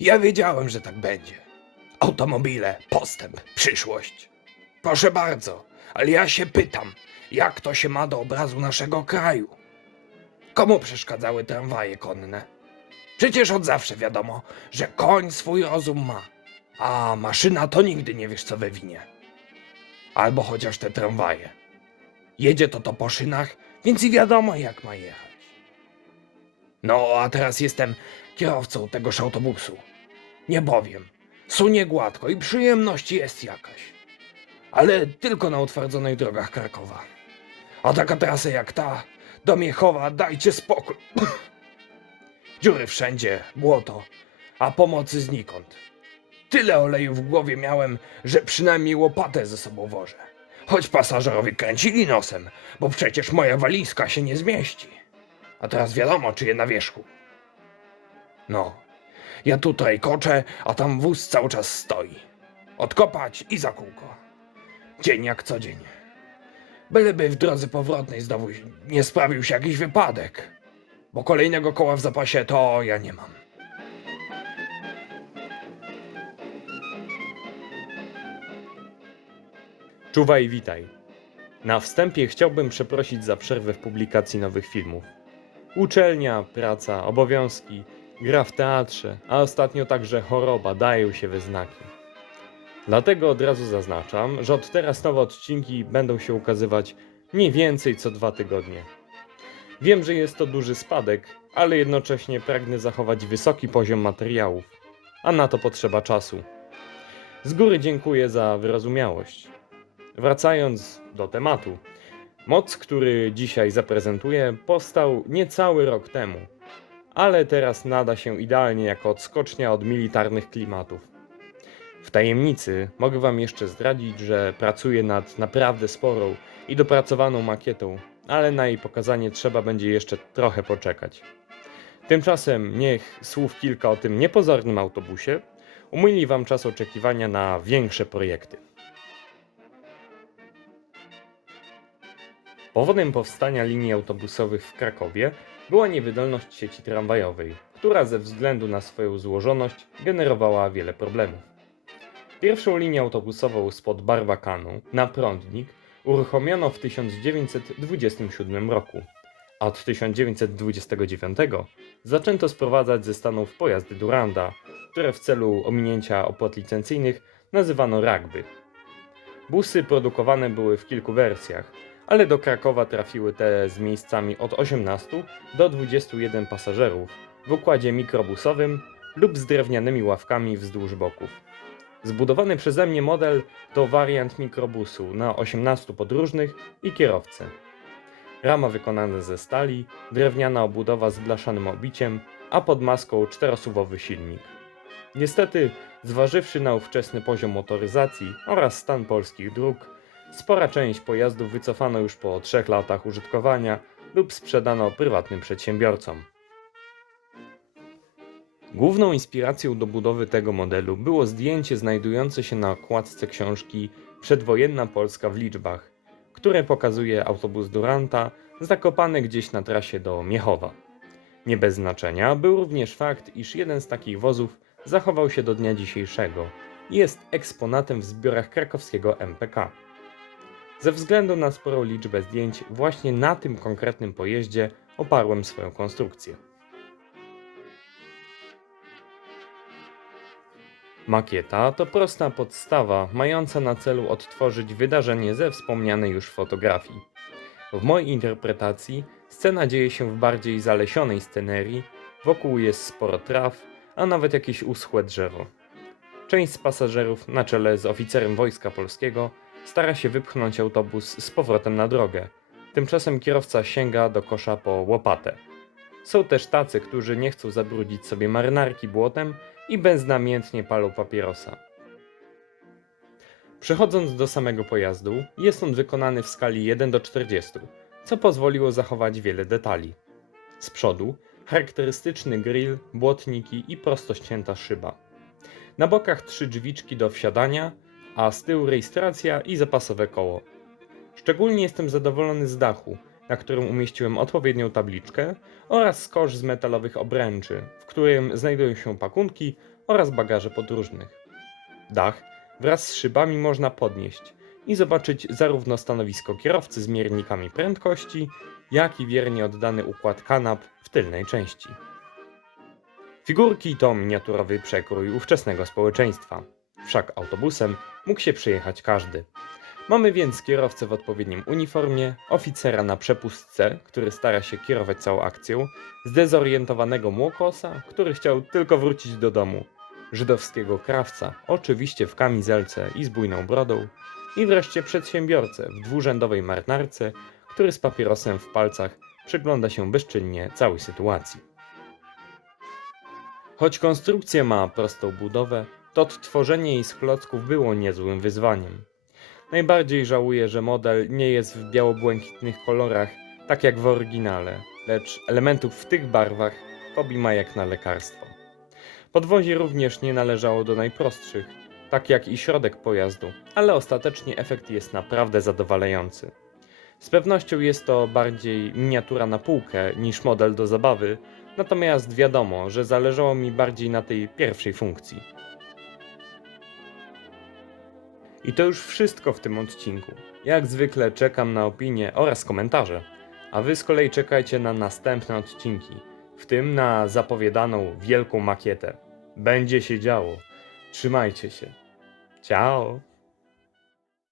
Ja wiedziałem, że tak będzie. Automobile, postęp, przyszłość. Proszę bardzo, ale ja się pytam, jak to się ma do obrazu naszego kraju? Komu przeszkadzały tramwaje konne? Przecież od zawsze wiadomo, że koń swój rozum ma, a maszyna to nigdy nie wiesz co wywinie. Albo chociaż te tramwaje. Jedzie to to po szynach, więc i wiadomo jak ma jechać. No, a teraz jestem kierowcą tegoż autobusu. Nie bowiem. Sunie gładko i przyjemność jest jakaś. Ale tylko na utwardzonych drogach Krakowa. A taka trasa jak ta, do Miechowa, dajcie spokój. Dziury wszędzie, błoto, a pomocy znikąd. Tyle oleju w głowie miałem, że przynajmniej łopatę ze sobą wożę. Choć pasażerowie kręcili nosem, bo przecież moja walizka się nie zmieści. A teraz wiadomo, czy je na wierzchu. No, ja tutaj koczę, a tam wóz cały czas stoi. Odkopać i za kółko. Dzień jak co dzień. Byleby w drodze powrotnej znowu nie sprawił się jakiś wypadek. Bo kolejnego koła w zapasie to ja nie mam. Czuwaj, witaj. Na wstępie chciałbym przeprosić za przerwę w publikacji nowych filmów. Uczelnia, praca, obowiązki, gra w teatrze, a ostatnio także choroba dają się we znaki. Dlatego od razu zaznaczam, że od teraz nowe odcinki będą się ukazywać mniej więcej co dwa tygodnie. Wiem, że jest to duży spadek, ale jednocześnie pragnę zachować wysoki poziom materiałów, a na to potrzeba czasu. Z góry dziękuję za wyrozumiałość. Wracając do tematu. Moc, który dzisiaj zaprezentuję, powstał niecały rok temu, ale teraz nada się idealnie jako odskocznia od militarnych klimatów. W tajemnicy mogę Wam jeszcze zdradzić, że pracuję nad naprawdę sporą i dopracowaną makietą, ale na jej pokazanie trzeba będzie jeszcze trochę poczekać. Tymczasem niech słów kilka o tym niepozornym autobusie umyli Wam czas oczekiwania na większe projekty. Powodem powstania linii autobusowych w Krakowie była niewydolność sieci tramwajowej, która ze względu na swoją złożoność generowała wiele problemów. Pierwszą linię autobusową spod Barbakanu na Prądnik uruchomiono w 1927 roku, a od 1929 zaczęto sprowadzać ze Stanów pojazdy Duranda, które w celu ominięcia opłat licencyjnych nazywano rugby. Busy produkowane były w kilku wersjach, ale do Krakowa trafiły te z miejscami od 18 do 21 pasażerów w układzie mikrobusowym lub z drewnianymi ławkami wzdłuż boków. Zbudowany przeze mnie model to wariant mikrobusu na 18 podróżnych i kierowcę. Rama wykonana ze stali, drewniana obudowa z blaszanym obiciem, a pod maską czterosuwowy silnik. Niestety, zważywszy na ówczesny poziom motoryzacji oraz stan polskich dróg, Spora część pojazdów wycofano już po trzech latach użytkowania lub sprzedano prywatnym przedsiębiorcom. Główną inspiracją do budowy tego modelu było zdjęcie znajdujące się na okładce książki Przedwojenna Polska w liczbach, które pokazuje autobus Duranta zakopany gdzieś na trasie do Miechowa. Nie bez znaczenia był również fakt, iż jeden z takich wozów zachował się do dnia dzisiejszego i jest eksponatem w zbiorach krakowskiego MPK. Ze względu na sporą liczbę zdjęć, właśnie na tym konkretnym pojeździe oparłem swoją konstrukcję. Makieta to prosta podstawa, mająca na celu odtworzyć wydarzenie ze wspomnianej już fotografii. W mojej interpretacji scena dzieje się w bardziej zalesionej scenerii, wokół jest sporo traw, a nawet jakieś uschłe drzewo. Część z pasażerów, na czele z oficerem Wojska Polskiego, stara się wypchnąć autobus z powrotem na drogę. Tymczasem kierowca sięga do kosza po łopatę. Są też tacy, którzy nie chcą zabrudzić sobie marynarki błotem i beznamiętnie palą papierosa. Przechodząc do samego pojazdu, jest on wykonany w skali 1 do 40, co pozwoliło zachować wiele detali. Z przodu charakterystyczny grill, błotniki i prosto ścięta szyba. Na bokach trzy drzwiczki do wsiadania, a z tyłu rejestracja i zapasowe koło. Szczególnie jestem zadowolony z dachu, na którym umieściłem odpowiednią tabliczkę, oraz kosz z metalowych obręczy, w którym znajdują się pakunki oraz bagaże podróżnych. Dach wraz z szybami można podnieść i zobaczyć zarówno stanowisko kierowcy z miernikami prędkości, jak i wiernie oddany układ kanap w tylnej części. Figurki to miniaturowy przekrój ówczesnego społeczeństwa. Wszak autobusem mógł się przejechać każdy. Mamy więc kierowcę w odpowiednim uniformie, oficera na przepustce, który stara się kierować całą akcją, zdezorientowanego młokosa, który chciał tylko wrócić do domu, żydowskiego krawca, oczywiście w kamizelce i z bujną brodą, i wreszcie przedsiębiorcę w dwurzędowej marynarce, który z papierosem w palcach przygląda się bezczynnie całej sytuacji. Choć konstrukcja ma prostą budowę, to odtworzenie jej z klocków było niezłym wyzwaniem. Najbardziej żałuję, że model nie jest w biało-błękitnych kolorach, tak jak w oryginale, lecz elementów w tych barwach Kobi ma jak na lekarstwo. Podwozie również nie należało do najprostszych, tak jak i środek pojazdu, ale ostatecznie efekt jest naprawdę zadowalający. Z pewnością jest to bardziej miniatura na półkę niż model do zabawy, natomiast wiadomo, że zależało mi bardziej na tej pierwszej funkcji. I to już wszystko w tym odcinku. Jak zwykle czekam na opinie oraz komentarze, a wy z kolei czekajcie na następne odcinki, w tym na zapowiadaną wielką makietę. Będzie się działo. Trzymajcie się. Ciao!